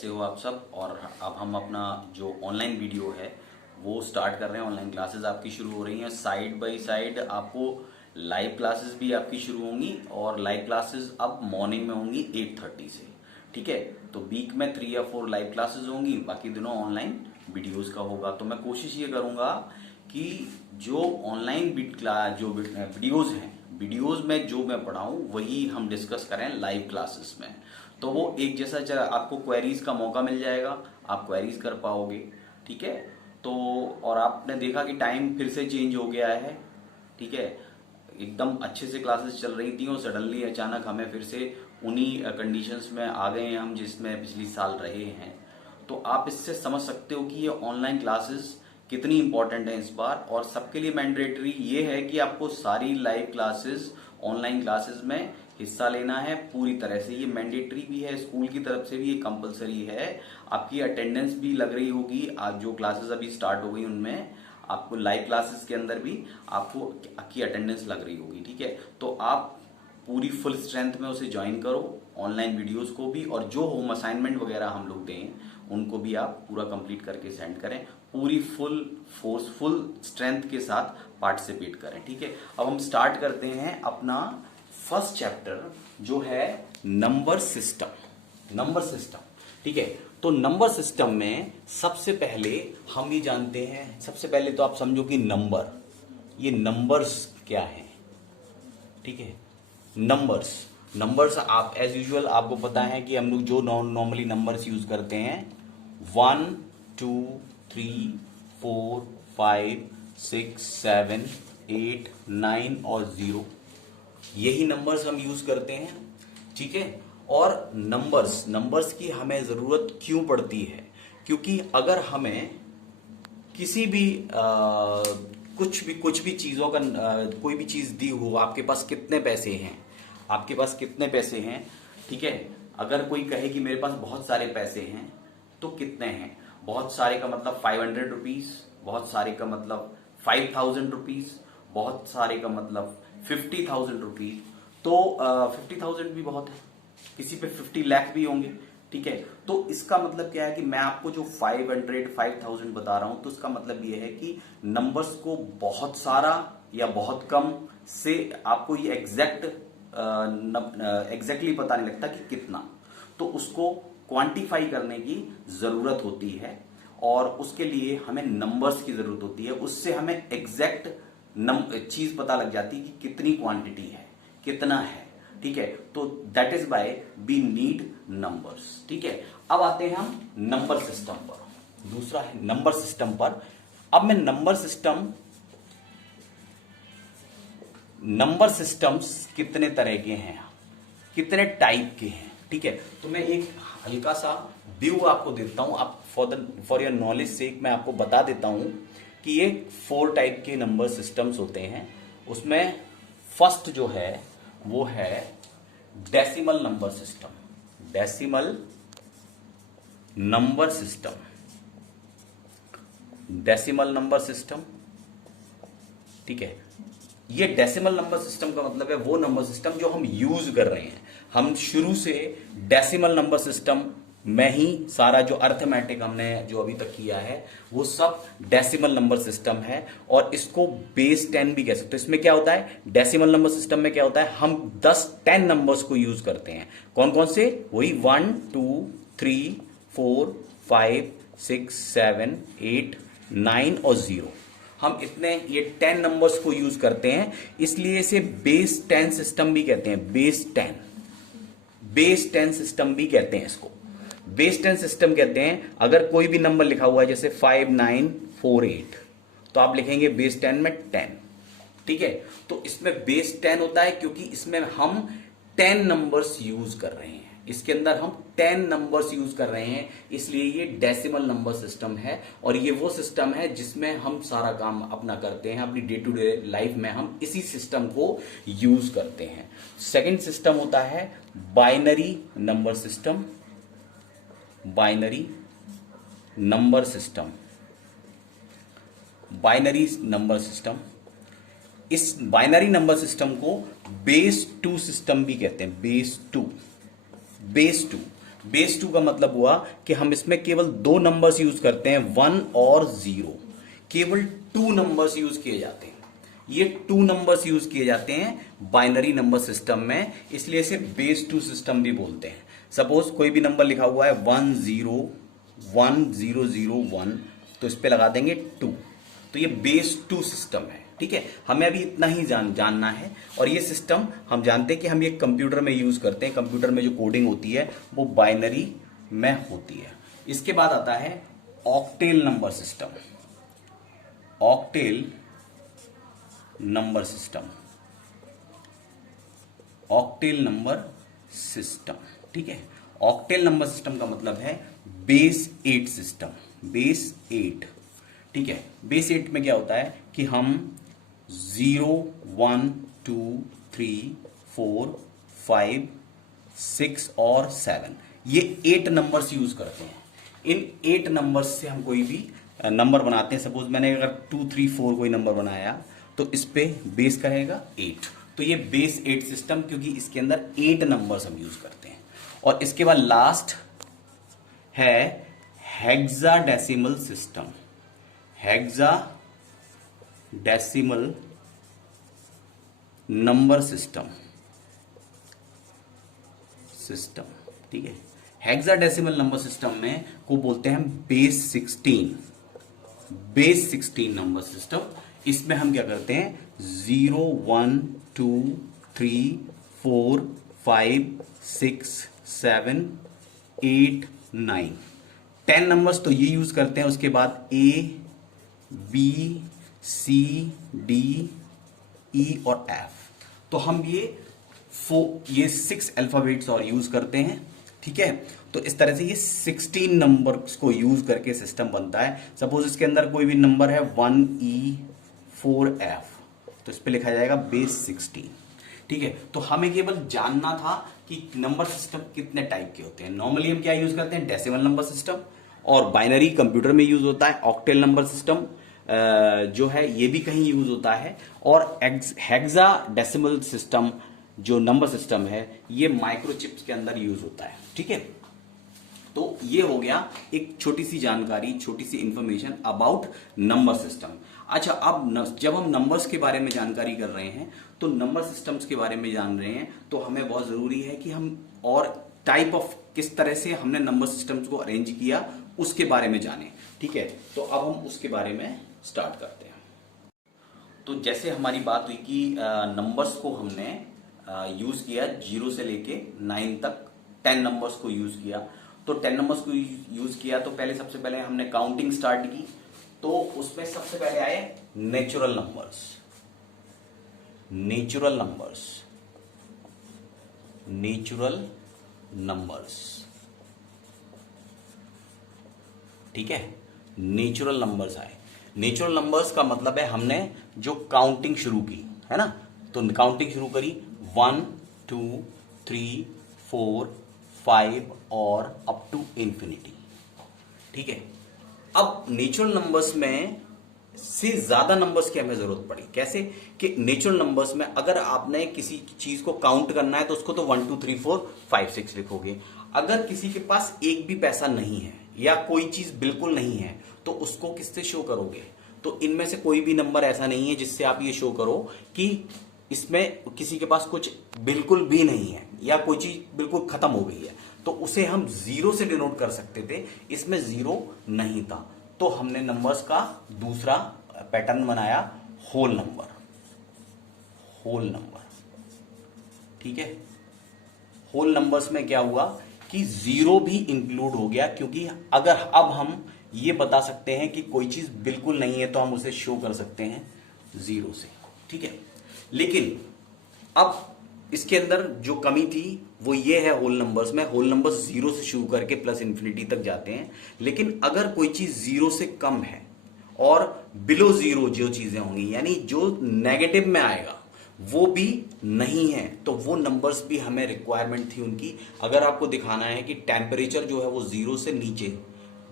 कैसे हो आप सब। और अब हम अपना जो ऑनलाइन वीडियो है वो स्टार्ट कर रहे हैं। ऑनलाइन क्लासेस आपकी शुरू हो रही हैं, साइड बाय साइड आपको लाइव क्लासेस भी आपकी शुरू होंगी। और लाइव क्लासेस अब मॉर्निंग में होंगी 8:30 से, ठीक है। तो वीक में 3 या 4 लाइव क्लासेस होंगी, बाकी दिनों ऑनलाइन वीडियोस का होगा। तो मैं कोशिश ये करूंगा कि जो ऑनलाइन जो वीडियोस हैं, वीडियोस में जो मैं पढ़ाऊं वही हम डिस्कस करें लाइव क्लासेस में। तो वो एक जैसा आपको क्वेरीज का मौका मिल जाएगा, आप क्वेरीज कर पाओगे, ठीक है। तो और आपने देखा कि टाइम फिर से चेंज हो गया है, ठीक है। एकदम अच्छे से क्लासेस चल रही थी और सडनली अचानक हमें फिर से उन्हीं कंडीशंस में आ गए हैं हम जिसमें पिछली साल रहे हैं। तो आप इससे समझ सकते हो कि ये ऑनलाइन क्लासेस कितनी इंपॉर्टेंट है इस बार। और सबके लिए मैंडेटरी ये है कि आपको सारी लाइव क्लासेस ऑनलाइन क्लासेस में हिस्सा लेना है पूरी तरह से। ये मैंडेटरी भी है, स्कूल की तरफ से भी ये कंपलसरी है। आपकी अटेंडेंस भी लग रही होगी, आज जो क्लासेस अभी स्टार्ट हो गई उनमें आपको लाइव क्लासेस के अंदर भी आपको की अटेंडेंस लग रही होगी, ठीक है। तो आप पूरी फुल स्ट्रेंथ में उसे ज्वाइन करो, ऑनलाइन वीडियोस को भी, और जो होम असाइनमेंट वगैरह हम लोग दें उनको भी आप पूरा कंप्लीट करके सेंड करें। पूरी फुल फोर्सफुल स्ट्रेंथ के साथ पार्टिसिपेट करें, ठीक है। अब हम स्टार्ट करते हैं अपना फर्स्ट चैप्टर जो है नंबर सिस्टम। नंबर सिस्टम, ठीक है। तो नंबर सिस्टम में सबसे पहले हम ये जानते हैं, सबसे पहले तो आप समझो कि नंबर, ये नंबर्स क्या है, ठीक है। नंबर्स आप एज यूजुअल आपको पता है कि हम लोग जो नॉर्मली नंबर्स यूज करते हैं 1 2 3 4 5 6 7 8 9 और 0, यही नंबर्स हम यूज करते हैं, ठीक है। और नंबर्स की हमें जरूरत क्यों पड़ती है? क्योंकि अगर हमें किसी भी कुछ भी चीजों का कोई भी चीज दी हो, आपके पास कितने पैसे हैं, आपके पास कितने पैसे हैं, ठीक है। अगर कोई कहे कि मेरे पास बहुत सारे पैसे हैं, तो कितने हैं? बहुत सारे का मतलब 500 रुपीज, बहुत सारे का मतलब 5000 रुपीज, बहुत सारे का मतलब 50,000 रुपीज। तो 50,000 भी बहुत है, किसी पे 50 लाख भी होंगे, ठीक है। तो इसका मतलब क्या है कि मैं आपको जो 500 बता रहा हूं, तो इसका मतलब ये है कि नंबर्स को बहुत सारा या बहुत कम से आपको ये एग्जैक्टली पता नहीं लगता कि कितना, तो उसको क्वांटिफाई करने की जरूरत होती है। और उसके लिए हमें नंबर्स की जरूरत होती है, उससे हमें एग्जैक्ट चीज पता लग जाती है कि कितनी क्वांटिटी है, कितना है, ठीक है। तो that is by we need numbers, ठीक है। अब आते हैं हम नंबर सिस्टम पर, दूसरा है नंबर सिस्टम पर। अब मैं नंबर सिस्टम्स कितने तरह के हैं, कितने टाइप के हैं, ठीक है। तो मैं एक हल्का सा व्यू आपको देता हूं, आप फॉर योर नॉलेज से मैं आपको बता देता हूं कि ये 4 टाइप के नंबर सिस्टम्स होते हैं। उसमें फर्स्ट जो है वो है decimal number system. Decimal number system, decimal number system, ठीक है। ये डेसिमल नंबर सिस्टम का मतलब है वो नंबर सिस्टम जो हम यूज कर रहे हैं। हम शुरू से डेसिमल नंबर सिस्टम में ही सारा जो अर्थमेटिक हमने जो अभी तक किया है वो सब डेसिमल नंबर सिस्टम है। और इसको बेस 10 भी कह सकते हो। इसमें क्या होता है, डेसिमल नंबर सिस्टम में क्या होता है, हम 10 नंबर्स को यूज करते हैं। कौन कौन से? वही 1 2 3 4 5 6 7 8 9 और 0। हम इतने ये 10 नंबर्स को यूज करते हैं, इसलिए इसे बेस 10 सिस्टम भी कहते हैं। बेस 10 सिस्टम भी कहते हैं इसको, बेस 10 सिस्टम कहते हैं। अगर कोई भी नंबर लिखा हुआ है जैसे 5948, तो आप लिखेंगे बेस 10 में 10, ठीक है। तो इसमें बेस 10 होता है क्योंकि इसमें हम 10 नंबर्स यूज कर रहे हैं, इसके अंदर हम 10 नंबर्स यूज कर रहे हैं, इसलिए ये डेसिमल नंबर सिस्टम है। और ये वो सिस्टम है जिसमें हम सारा काम अपना करते हैं, अपनी डे टू डे लाइफ में हम इसी सिस्टम को यूज करते हैं। सेकंड सिस्टम होता है binary number system. Binary number system, binary number system, इस बाइनरी नंबर सिस्टम को बेस 2 सिस्टम भी कहते हैं। बेस 2, बेस 2 का मतलब हुआ कि हम इसमें केवल दो नंबर्स यूज करते हैं, 1 और 0। केवल 2 नंबर्स यूज किए जाते हैं। ये 2 नंबर्स यूज किए जाते हैं बाइनरी नंबर सिस्टम में, इसलिए इसे बेस 2 सिस्टम भी बोलते हैं। सपोज कोई भी नंबर लिखा हुआ है 1001, तो इस पे लगा देंगे 2, तो ये बेस 2 सिस्टम है। ठीक है, हमें अभी इतना ही जानना है। और ये सिस्टम हम जानते हैं कि हम ये कंप्यूटर में यूज करते हैं। कंप्यूटर में जो कोडिंग होती है वो बाइनरी में होती है। इसके बाद आता है octal number system. Octal number system, octal number system. ठीक है, ऑक्टेल नंबर सिस्टम का मतलब है बेस 8 सिस्टम, बेस 8। ठीक है, बेस 8 में क्या होता है कि हम 0, 1, 2, 3, 4, 5, 6 और 7 ये 8 नंबर्स यूज करते हैं। इन 8 नंबर्स से हम कोई भी नंबर बनाते हैं। सपोज मैंने अगर 2, 3, 4 कोई नंबर बनाया तो इस पे बेस कहेगा 8। तो ये बेस 8 सिस्टम, क्योंकि इसके अंदर 8 नंबर्स हम यूज करते हैं। और इसके बाद लास्ट है hexadecimal system. Hexadecimal number system. ठीक है, हेक्साडेसिमल नंबर सिस्टम में को बोलते हैं बेस 16। Base 16 number system. इसमें हम क्या करते हैं 0, 1, 2, 3, 4, 5, 6, 7, 8, 9 10 नंबर्स तो ये यूज करते हैं। उसके बाद A, B, C, D, E और F। तो हम ये 6 अल्फाबेट्स और यूज करते हैं। ठीक है, तो इस तरह से ये 16 नंबर्स को यूज करके सिस्टम बनता है। सपोज इसके अंदर कोई भी नंबर है 1E4F, तो इस पे लिखा जाएगा बेस 16। ठीक है, तो हमें केवल जानना था कि नंबर सिस्टम कितने टाइप के होते हैं। नॉर्मली हम क्या यूज करते हैं, डेसिमल नंबर सिस्टम, और बाइनरी कंप्यूटर में यूज होता है ऑक्टेल नंबर सिस्टम जो है ये भी कहीं यूज होता है। और हेक्साडेसिमल सिस्टम जो नंबर सिस्टम है ये माइक्रोचिप्स के अंदर यूज होता है। ठीक है, तो ये हो गया एक छोटी सी जानकारी, छोटी सी इंफॉर्मेशन अबाउट नंबर सिस्टम। अच्छा, अब जब हम नंबर्स के बारे में जानकारी कर रहे हैं तो नंबर सिस्टम्स के बारे में जान रहे हैं, तो हमें बहुत जरूरी है कि हम और टाइप ऑफ किस तरह से हमने नंबर सिस्टम्स को अरेंज किया उसके बारे में जाने। ठीक है, तो अब हम उसके बारे में स्टार्ट करते हैं। तो जैसे हमारी बात हुई कि नंबर्स को हमने यूज किया 0 से लेके 9 तक 10 नंबर्स को यूज किया। तो 10 नंबर्स को यूज किया तो सबसे पहले हमने काउंटिंग स्टार्ट की। तो उसमें सबसे पहले आए natural numbers. Natural numbers, natural numbers. ठीक है, नेचुरल नंबर्स आए। नेचुरल नंबर्स का मतलब है हमने जो काउंटिंग शुरू की है ना, तो काउंटिंग शुरू करी 1, 2, 3, 4, 5 और अप टू इंफिनिटी। ठीक है, अब नेचुरल नंबर्स में से ज्यादा नंबर्स की हमें जरूरत पड़ी। कैसे कि नेचुरल नंबर्स में अगर आपने किसी चीज को काउंट करना है तो उसको तो 1, 2, 3, 4, 5, 6 लिखोगे। अगर किसी के पास एक भी पैसा नहीं है या कोई चीज बिल्कुल नहीं है तो उसको किससे शो करोगे। तो इनमें से कोई भी नंबर ऐसा नहीं है जिससे आप ये शो करो कि इसमें किसी के पास कुछ बिल्कुल भी नहीं है या कोई चीज बिल्कुल खत्म हो गई है, तो उसे हम 0 से डिनोट कर सकते थे। इसमें 0 नहीं था, तो हमने नंबर्स का दूसरा पैटर्न बनाया, होल नंबर। होल नंबर, ठीक है। होल नंबर्स में क्या हुआ कि 0 भी इंक्लूड हो गया, क्योंकि अगर अब हम ये बता सकते हैं कि कोई चीज बिल्कुल नहीं है तो हम उसे शो कर सकते हैं 0 से, ठीक है। लेकिन अब इसके अंदर जो कमी थी वो ये है होल नंबर्स में, होल नंबर्स 0 से शुरू करके प्लस इन्फिनिटी तक जाते हैं। लेकिन अगर कोई चीज 0 से कम है और बिलो 0 जो चीजें होंगी, यानी जो नेगेटिव में आएगा वो भी नहीं है, तो वो नंबर्स भी हमें रिक्वायरमेंट थी उनकी। अगर आपको दिखाना है कि टेम्परेचर जो है वो 0 से नीचे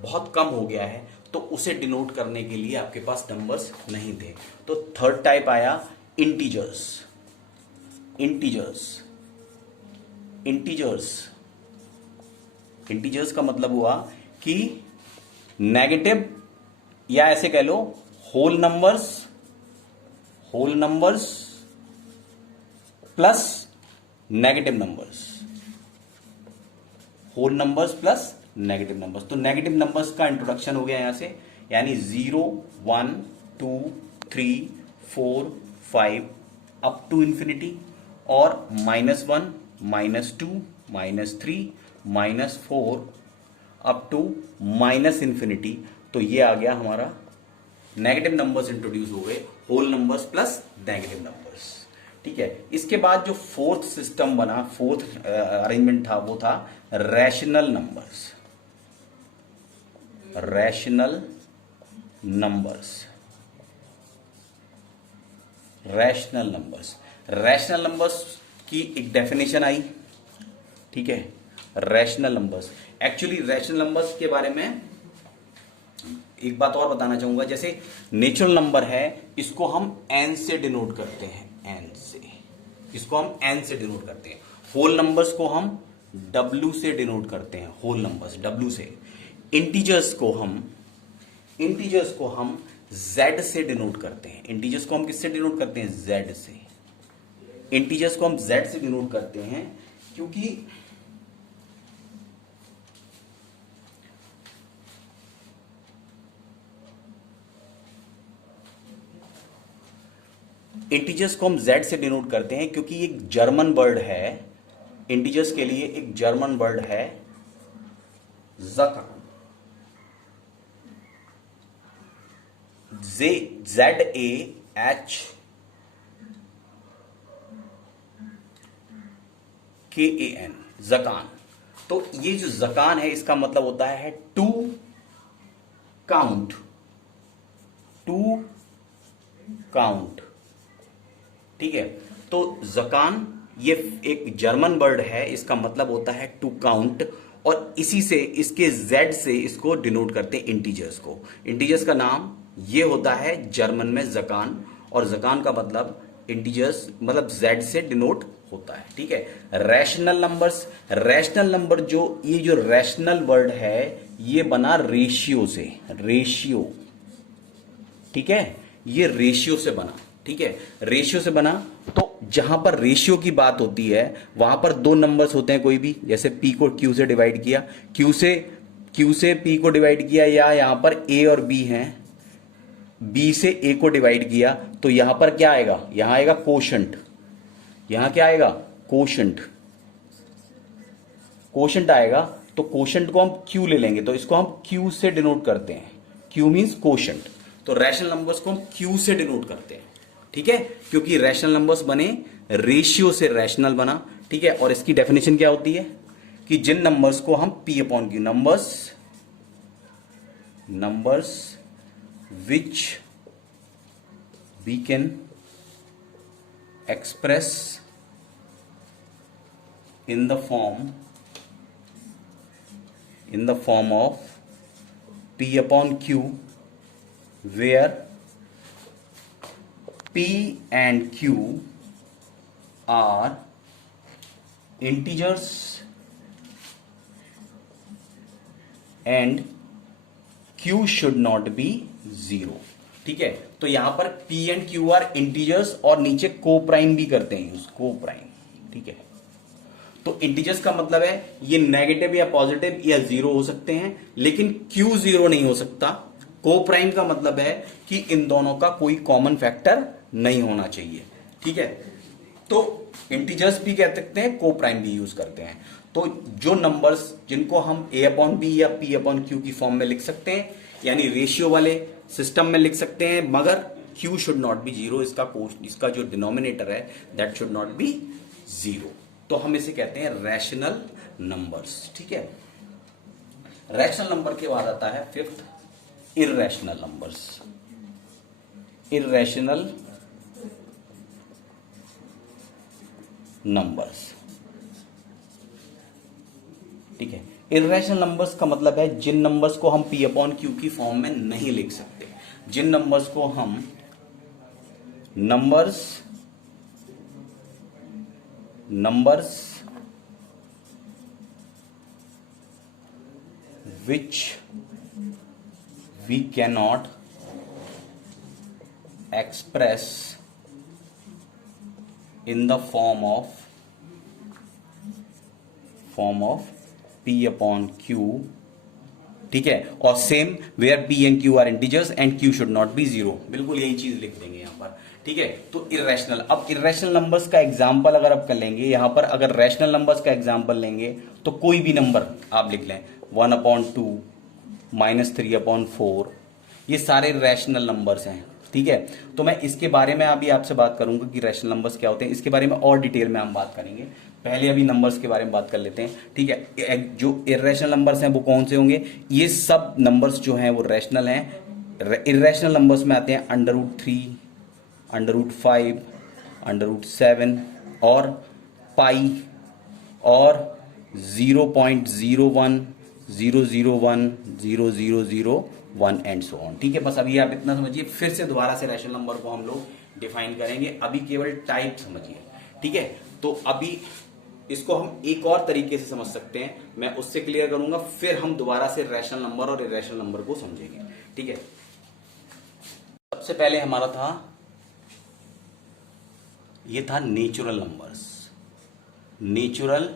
बहुत कम हो गया है तो उसे डिनोट करने के लिए आपके पास नंबर्स नहीं थे। तो थर्ड टाइप आया इंटीजर्स। इंटीजर्स, इंटीजर्स इंटीजर्स का मतलब हुआ कि नेगेटिव, या ऐसे कह लो whole numbers plus negative numbers, whole numbers plus negative numbers. तो नेगेटिव नंबर्स का इंट्रोडक्शन हो गया यहां से, यानी 0 1 2 3 4 5 अप टू इंफिनिटी, और -1 -2 -3 -4 अप टू माइनस इंफिनिटी। तो ये आ गया हमारा नेगेटिव नंबर्स इंट्रोड्यूस हो गए, whole numbers plus negative numbers. ठीक है, इसके बाद जो फोर्थ सिस्टम बना, फोर्थ अरेंजमेंट था, वो था rational numbers. Rational numbers, rational numbers, rational numbers की एक डेफिनेशन आई। ठीक है, rational numbers, actually rational numbers के बारे में एक बात और बताना चाहूंगा। जैसे नेचुरल नंबर है, इसको हम n से डिनोट करते हैं, n से, इसको हम n से डिनोट करते हैं। होल नंबर्स को हम w से डिनोट करते हैं, होल नंबर्स w से। इंटीजर्स को हम z से डिनोट करते हैं। इंटीजर्स को हम किससे डिनोट करते हैं? z से। इंटीजर्स को हम z से डिनोट करते हैं क्योंकि इंटीजर्स को हम z से डिनोट करते हैं क्योंकि एक जर्मन वर्ड है, इंटीजर्स के लिए एक जर्मन वर्ड है ज़कान, ZAHKAN, ज़कान। तो ये जो ज़कान है, इसका मतलब होता है टू काउंट, टू काउंट। ठीक है, तो ज़कान ये एक जर्मन वर्ड है, इसका मतलब होता है टू काउंट, और इसी से, इसके z से इसको डिनोट करते हैं इंटीजर्स को। इंटीजर्स का नाम ये होता है जर्मन में ज़कान, और ज़कान का मतलब इंटीजर्स, मतलब z से डिनोट होता है। ठीक है, रैशनल नंबर्स, रैशनल नंबर जो, ये जो रैशनल वर्ड है ये बना रेशियो से, रेशियो। ठीक है, ये रेशियो से बना। ठीक है, रेशियो से बना। तो जहां पर रेशियो की बात होती है वहां पर दो नंबर्स होते हैं कोई भी, जैसे p को q से डिवाइड किया, q से p को डिवाइड किया, या यहां पर a और b हैं, b से a को डिवाइड किया, तो यहां पर क्या आएगा? यहां आएगा कोशंट। यहां क्या आएगा? कोशंट, कोशंट आएगा। तो कोशंट को हम q ले लेंगे, तो इसको हम q से डिनोट करते हैं, q मींस कोशंट। तो रैशनल नंबर्स को हम q से डिनोट करते हैं। ठीक है, क्योंकि रैशनल नंबर्स बने रेशियो से, रैशनल बना। ठीक है, और इसकी डेफिनेशन क्या होती है कि जिन नंबर्स को हम p upon q, numbers which we can express in the form of p upon q, where p and q are integers and q should not be 0। ठीक है, तो यहां पर p and q are integers, और नीचे को prime भी करते हैं, को प्राइम। ठीक है, तो इंटीजर्स का मतलब है ये नेगेटिव या पॉजिटिव या जीरो हो सकते हैं, लेकिन q जीरो नहीं हो सकता। को प्राइम का मतलब है कि इन दोनों का कोई कॉमन फैक्टर नहीं होना चाहिए। ठीक है, तो इंटीजर्स भी कह सकते हैं, को प्राइम भी यूज करते हैं। तो जो नंबर्स जिनको हम a अपॉन बी या p अपॉन क्यू की फॉर्म में लिख सकते हैं, यानी रेशियो वाले सिस्टम में लिख सकते हैं, मगर q should not be zero, इसका जो डिनोमिनेटर है that should not be zero. तो हम इसे कहते हैं रैशनल नंबर्स। ठीक है, रैशनल नंबर के बाद आता है fifth, irrational numbers. Irrational numbers. ठीक है, इर्रेशनल नंबर्स का मतलब है जिन नंबर्स को हम p अपॉन क्यू की फॉर्म में नहीं लिख सकते, जिन नंबर्स को हम numbers which we cannot express in the form of P upon Q, ठीक है। और same where P and Q are integers and Q should not be zero, बिल्कुल यही चीज लिख देंगे यहां पर, ठीक है। तो इरेशनल, अब इरेशनल नंबर्स का एग्जांपल अगर आप कर लेंगे यहां पर, अगर रैशनल नंबर्स का एग्जांपल लेंगे तो कोई भी नंबर आप लिख लें, 1/2 -3/4, ये सारे रैशनल नंबर्स हैं, ठीक है। तो मैं इसके बारे में अभी आपसे बात करूंगा कि रैशनल नंबर्स क्या होते हैं, इसके बारे में और डिटेल में हम बात करेंगे। पहले अभी नंबर्स के बारे में बात कर लेते हैं, ठीक है। जो इरेशनल नंबर्स हैं वो कौन से होंगे, ये सब नंबर्स जो हैं वो रैशनल हैं। इरेशनल नंबर्स में आते हैं √3, √5, √7 और पाई और 0.01, 001, 0001 एंड सो ऑन, ठीक है। बस अभी आप इतना समझिए, फिर से दोबारा से रैशनल नंबर को हम लोग डिफाइन करेंगे, अभी केवल टाइप समझिए, ठीक है। तो अभी इसको हम एक और तरीके से समझ सकते हैं, मैं उससे क्लियर करूंगा, फिर हम दोबारा से रैशनल नंबर और इरेशनल नंबर को समझेंगे, ठीक है। सबसे पहले हमारा था, ये था नेचुरल नंबर्स, नेचुरल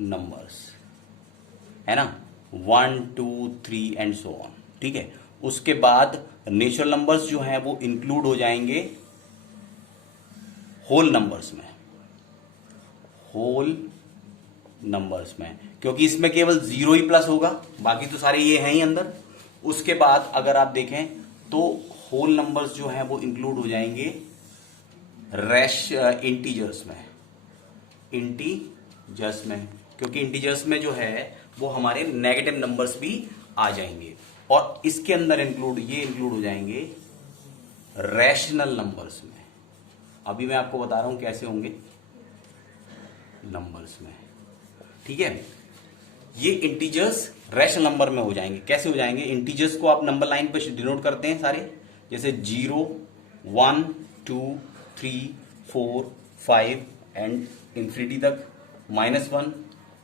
नंबर्स है ना, 1, 2, 3 एंड सो ऑन, ठीक है। उसके बाद नेचुरल नंबर्स जो हैं वो इंक्लूड हो जाएंगे होल नंबर्स में, होल नंबर्स में, क्योंकि इसमें केवल 0 ही प्लस होगा, बाकी तो सारे ये हैं ही अंदर। उसके बाद अगर आप देखें तो होल नंबर्स जो हैं वो इंक्लूड हो जाएंगे इंटीजर्स में, इंटीजर्स में, क्योंकि इंटीजर्स में जो है वो हमारे नेगेटिव नंबर्स भी आ जाएंगे। और इसके अंदर ये इंक्लूड हो जाएंगे रैशनल नंबर्स में। अभी मैं आपको बता रहा हूं कैसे होंगे नंबर्स में, ठीक है। ये इंटीजर्स रैशनल नंबर में हो जाएंगे, कैसे हो जाएंगे, इंटीजर्स को आप नंबर लाइन पर डिनोट करते हैं सारे, जैसे 0, 1, 2, 3, 4, 5 एंड इंफिनिटी तक, -1,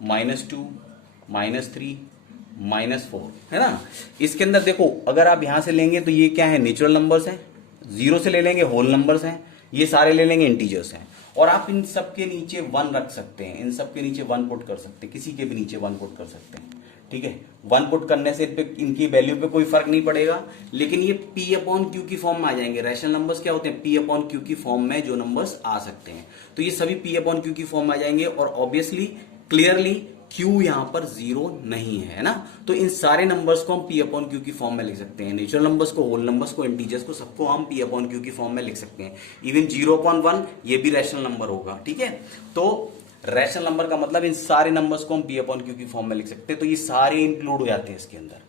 -2, -3, -4, है ना। इसके अंदर देखो, अगर आप यहां से लेंगे तो ये क्या है, नेचुरल नंबर्स हैं, 0 से ले लेंगे होल नंबर्स हैं, ये सारे ले लेंगे इंटीजर्स हैं। और आप इन सब के नीचे 1 रख सकते हैं, इन सब के नीचे 1 पुट कर सकते हैं, किसी के भी नीचे 1 पुट कर सकते हैं, ठीक है। 1 पुट करने से इनकी वैल्यू पे कोई फर्क नहीं पड़ेगा, लेकिन ये P/Q की फॉर्म में आ जाएंगे। रैशनल नंबर्स क्या होते हैं, P/Q की फॉर्म में जो नंबर्स आ सकते हैं, तो ये सभी P/Q की फॉर्म में आ जाएंगे। और ऑब्वियसली क्लियरली Q यहां पर 0 नहीं है ना, तो इन सारे नंबर्स को हम P/Q की फॉर्म में लिख सकते हैं। नेचुरल नंबर्स को, होल नंबर्स को, इंटीजर्स को, सबको हम P/Q की फॉर्म में लिख सकते हैं। इवन 0/1 ये भी रैशनल नंबर होगा, ठीक है। तो रैशनल नंबर का मतलब इन सारे नंबर्स को हम P/Q की फॉर्म में लिख सकते हैं, तो ये सारे इंक्लूड हो जाते हैं इसके अंदर,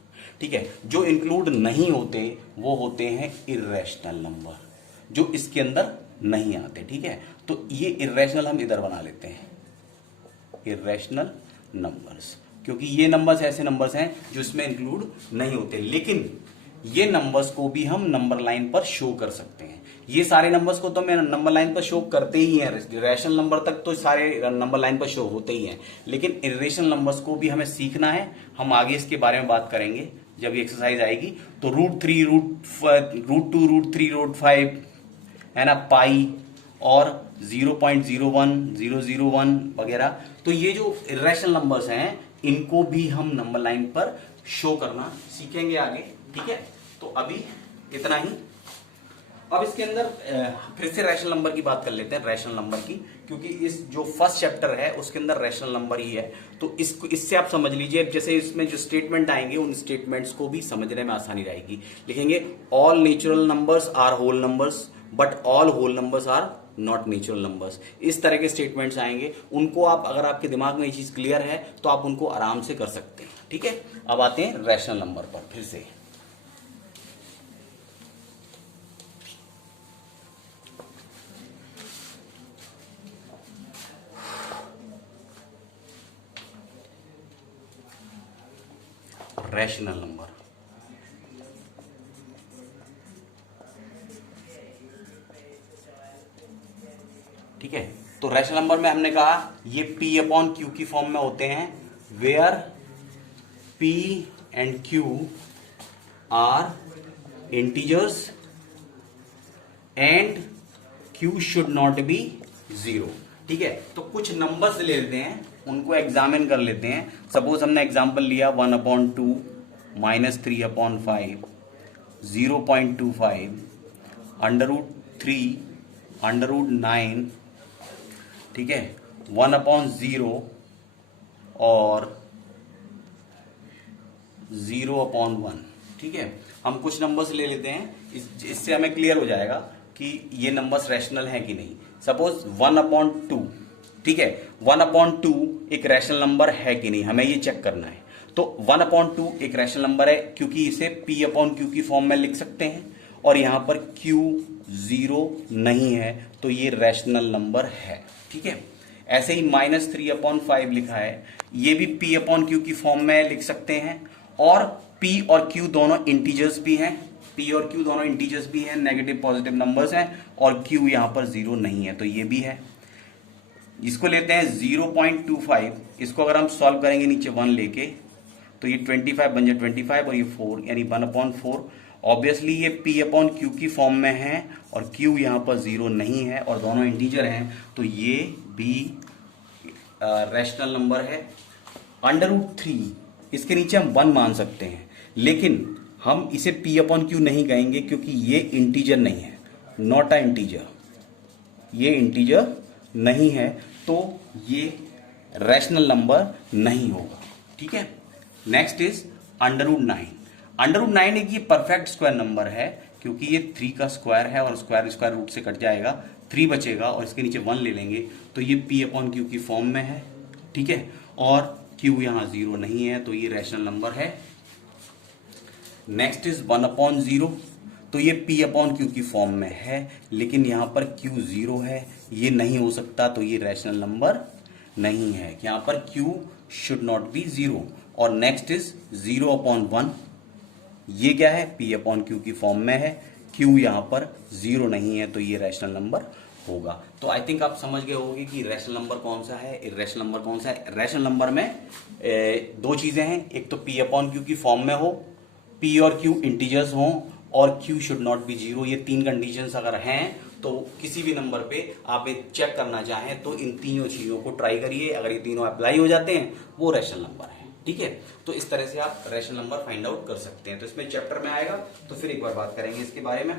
ठीक है। जो इंक्लूड नहीं होते वो होते हैं इर्रेशनल नंबर, जो इसके अंदर नहीं आते, ठीक है। तो ये इर्रेशनल हम इधर बना लेते हैं, इर्रेशनल नंबर्स, क्योंकि ये नंबर्स ऐसे नंबर्स हैं जो इसमें इंक्लूड नहीं होते, लेकिन ये नंबर्स को भी हम नंबर लाइन पर शो कर सकते हैं। ये सारे नंबर्स को तो मैं नंबर लाइन पर शो करते ही हैं, रैशनल नंबर तक तो सारे नंबर लाइन पर शो होते ही हैं, लेकिन इरेशनल नंबर्स को भी हमें सीखना है। हम आगे इसके बारे में बात करेंगे जब ये एक्सरसाइज आएगी। तो √3, √2, √3, √5 है ना, पाई और 0.01, 001 वगैरह। तो ये जो इरेशनल नंबर्स हैं इनको भी हम नंबर लाइन पर शो करना सीखेंगे आगे, ठीक है। तो अभी इतना ही। अब इसके अंदर फिर से रैशनल नंबर की बात कर लेते हैं, रैशनल नंबर की, क्योंकि इस जो फर्स्ट चैप्टर है उसके अंदर रैशनल नंबर ही है। तो इसको, इससे आप समझ लीजिए, जैसे इसमें जो स्टेटमेंट आएंगे उन स्टेटमेंट्स को भी समझने में आसानी रहेगी। लिखेंगे all natural numbers are whole numbers but all whole numbers are not natural numbers. इस तरह के स्टेटमेंट्स आएंगे, उनको आप, अगर आपके दिमाग में ये चीज क्लियर है तो आप उनको आराम से कर सकते हैं, ठीक है। अब आते हैं रैशनल नंबर पर फिर से। रैशनल नंबर, ठीक है। तो रैशनल नंबर में हमने कहा ये P/Q की फॉर्म में होते हैं, where P and Q are integers and Q should not be 0। ठीक है, तो कुछ नंबर्स ले लेते हैं, उनको एग्जामिन कर लेते हैं। सपोज हमने एग्जाम्पल लिया 1/2 -3/5 0.25 √3 √9, ठीक है, 1/0 और 0/1। ठीक है, हम कुछ नंबर्स ले लेते हैं, इससे हमें क्लियर हो जाएगा कि ये नंबर्स रैशनल हैं कि नहीं। सपोज 1/2, ठीक है, 1/2 एक रैशनल नंबर है कि नहीं, हमें ये चेक करना है। तो 1/2 एक रैशनल नंबर है क्योंकि इसे P/Q की फॉर्म में लिख सकते हैं, और यहां पर Q 0 नहीं है, तो ये रैशनल नंबर है। ठीक है, ऐसे ही -3/5 लिखा है, ये भी P/Q की फॉर्म में लिख सकते हैं, और P और Q दोनों इंटीजर्स भी हैं, P और Q दोनों इंटीजर्स भी हैं, नेगेटिव पॉजिटिव नंबर्स हैं, और Q यहां पर 0 नहीं है, तो ये भी है। इसको लेते हैं 0.25, इसको अगर हम सॉल्व करेंगे नीचे 1 लेके, तो ये 25 बन जाए 25 और ये 4, यानी 1/4। ऑब्वियसली ये P/Q की फॉर्म में है और Q यहां पर 0 नहीं है और दोनों इंटीजर हैं, तो ये भी रैशनल नंबर है। √3 इसके नीचे हम 1 मान सकते हैं, लेकिन हम इसे P/Q नहीं कहेंगे क्योंकि ये इंटीजर नहीं है, नॉट अ इंटीजर, ये इंटीजर नहीं है, तो ये रैशनल नंबर नहीं होगा। ठीक है, नेक्स्ट इज √9। √9 एक ये परफेक्ट स्क्वायर नंबर है क्योंकि ये 3 का स्क्वायर है और स्क्वायर स्क्वायर रूट से कट जाएगा, 3 बचेगा और इसके नीचे 1 ले लेंगे, तो ये P/Q की फॉर्म में है। ठीक है, और Q यहां 0 नहीं है, तो ये रैशनल नंबर है। नेक्स्ट इज 1/0, तो ये P/Q की फॉर्म में है, लेकिन यहां पर Q 0 है, ये नहीं हो सकता, तो ये रैशनल नंबर नहीं है। यहां पर Q शुड नॉट बी 0। और नेक्स्ट इज 0/1, ये क्या है, P/Q की फॉर्म में है, Q यहां पर 0 नहीं है, तो ये रैशनल नंबर होगा। तो आई थिंक आप समझ गए होंगे कि रैशनल नंबर कौन सा है, इर्रेशनल नंबर कौन सा है। रैशनल नंबर में दो चीजें हैं, एक तो P/Q की फॉर्म में हो, P और Q इंटीजर्स हों, और Q शुड नॉट बी 0। ये 3 कंडीशंस अगर हैं तो किसी भी नंबर पे आप एक चेक करना चाहें तो इन तीनों चीजों को ट्राई करिए, अगर ये तीनों अप्लाई हो जाते हैं वो रैशनल नंबर है। ठीक है, तो इस तरह से आप रैशनल नंबर फाइंड आउट कर सकते हैं। तो इसमें चैप्टर में आएगा तो फिर एक बार बात करेंगे इसके बारे में।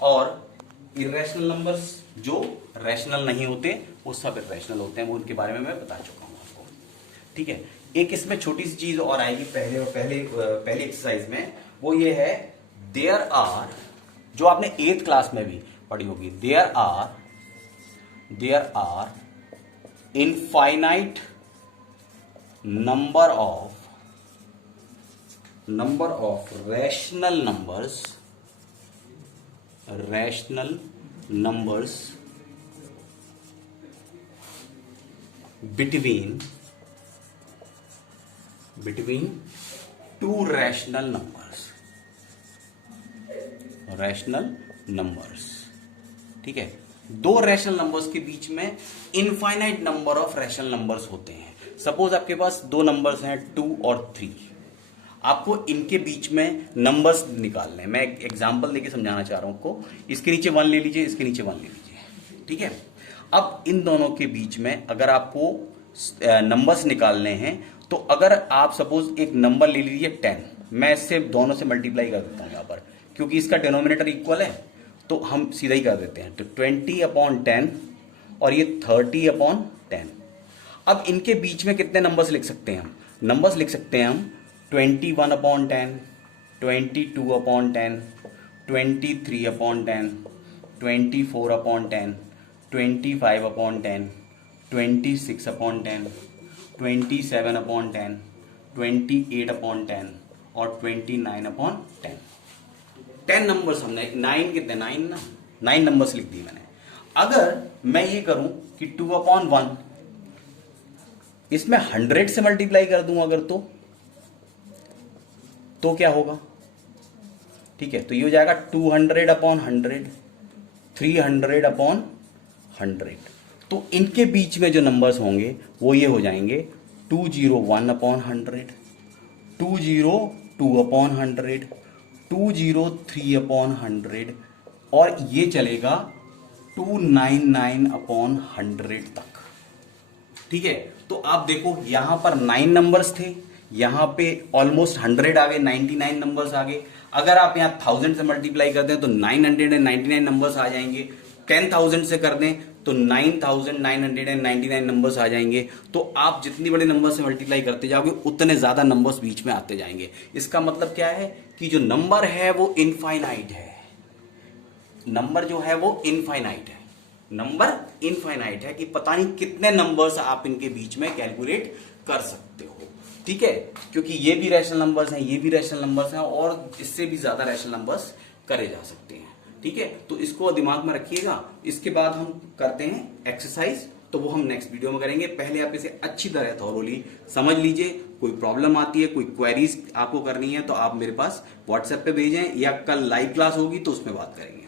और इर्रेशनल नंबर्स जो रैशनल नहीं होते वो सब इर्रेशनल होते हैं, वो उनके बारे में मैं बता चुका हूं आपको। ठीक है, एक इसमें छोटी सी चीज और आएगी पहले एक्सरसाइज में, वो ये है देयर आर, जो आपने 8th क्लास में भी पढ़ी होगी, there are infinite number of rational numbers between two rational numbers। ठीक है, 2 रैशनल नंबर्स के बीच में infinite number of rational numbers होते हैं। सपोज आपके पास 2 नंबर्स हैं 2 और 3, आपको इनके बीच में नंबर्स निकालने हैं। मैं एक एग्जांपल देके समझाना चाह रहा हूं आपको। इसके नीचे 1 ले लीजिए, इसके नीचे 1 ले लीजिए। ठीक है, अब इन दोनों के बीच में अगर आपको नंबर्स निकालने हैं, तो अगर आप सपोज एक नंबर ले लीजिए 10, मैं इससे दोनों से मल्टीप्लाई कर देता हूं यहां पर, क्योंकि इसका डिनोमिनेटर इक्वल है, तो हम सीधा ही कर देते हैं। तो 20/10 और ये 30/10। अब इनके बीच में कितने नंबर्स लिख सकते हैं हम? नंबर्स लिख सकते हैं हम 21/10, 22/10, 23/10, 24/10, 25/10, 26/10, 27/10, 28/10 और 29/10। 10 नंबर्स हमने 9 कितने 9 ना 9 नंबर्स लिख दिए मैंने। अगर मैं ये करूं कि 2/1 इसमें 100 से मल्टीप्लाई कर दूं अगर, तो क्या होगा? ठीक है, तो ये हो जाएगा 200/100, 300/100। तो इनके बीच में जो नंबर्स होंगे वो ये हो जाएंगे 201/100, 202/100, 203/100 और ये चलेगा 299/100 तक। ठीक है, तो आप देखो यहां पर 9 नंबर्स थे, यहां पे ऑलमोस्ट 100 आ गए, 99 नंबर्स आ गए। अगर आप यहां 1000 से मल्टीप्लाई करते हैं तो 999 नंबर्स आ जाएंगे। 10,000 से कर दें तो 9,999 नंबर्स आ जाएंगे। तो आप जितनी बड़े नंबर से मल्टीप्लाई करते जाओगे उतने ज्यादा नंबर्स बीच में आते जाएंगे। इसका मतलब क्या है कि जो नंबर है वो इनफाइनाइट है। नंबर जो है वो इनफाइनाइट है, नंबर इनफाइनाइट है कि पता नहीं कितने नंबर्स आप इनके बीच में कैलकुलेट कर सकते हो। ठीक है, क्योंकि ये भी रैशनल नंबर्स हैं, ये भी रैशनल नंबर्स हैं और इससे भी ज्यादा रैशनल नंबर्स करे जा सकते हैं। ठीक है, तो इसको दिमाग में रखिएगा। इसके बाद हम करते हैं एक्सरसाइज, तो वो हम नेक्स्ट वीडियो में करेंगे। पहले आप इसे अच्छी तरह थॉरोली समझ लीजिए। कोई प्रॉब्लम आती है, कोई क्वेरीज आपको करनी है तो आप मेरे पास व्हाट्सएप पे भेजें या कल लाइव क्लास होगी तो उसमें बात करेंगे।